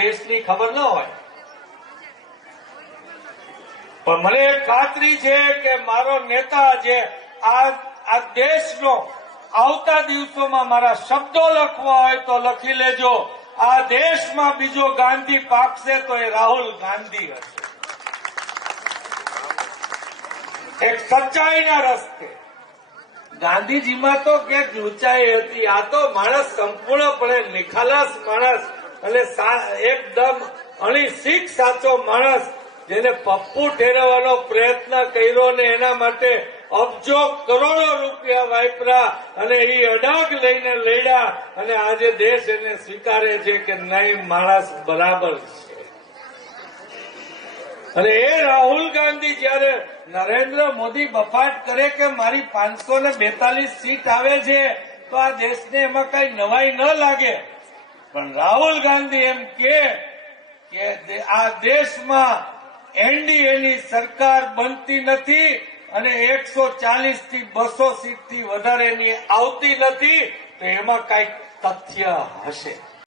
દેશની ખબર ન હોય, પણ મને એક ખાતરી છે કે મારો નેતા જે આ દેશનો આવતા દિવસોમાં મારા શબ્દો લખવા હોય તો લખી લેજો, આ દેશમાં બીજો ગાંધી પાકશે તો એ રાહુલ ગાંધી હશે, એક સચ્ચાઈના રસ્તે. ગાંધીજીમાં તો ક્યાંક ઊંચાઈ હતી, આ તો માણસ સંપૂર્ણપણે નિખાલસ માણસ અને એકદમ અણીસીક સાચો માણસ, જેને પપ્પુ ઠેરવવાનો પ્રયત્ન કર્યો ને એના માટે અબજો કરોડો રૂપિયા વાપર્યા અને એ અડાગ લઈને લડ્યા અને આજે દેશ એને સ્વીકારે છે કે નહીં, માણસ બરાબર છે. અને એ રાહુલ ગાંધી જયારે નરેન્દ્ર મોદી બફાટ કરે કે મારી 542 સીટ આવે છે તો આ દેશને એમાં કઈ નવાઈ ન લાગે, પણ રાહુલ ગાંધી એમ કે આ દેશમાં એનડીએની સરકાર બનતી નથી અને 140 થી 200 સીટથી વધારેની આવતી નથી, તો એમાં કઈક તથ્ય હશે.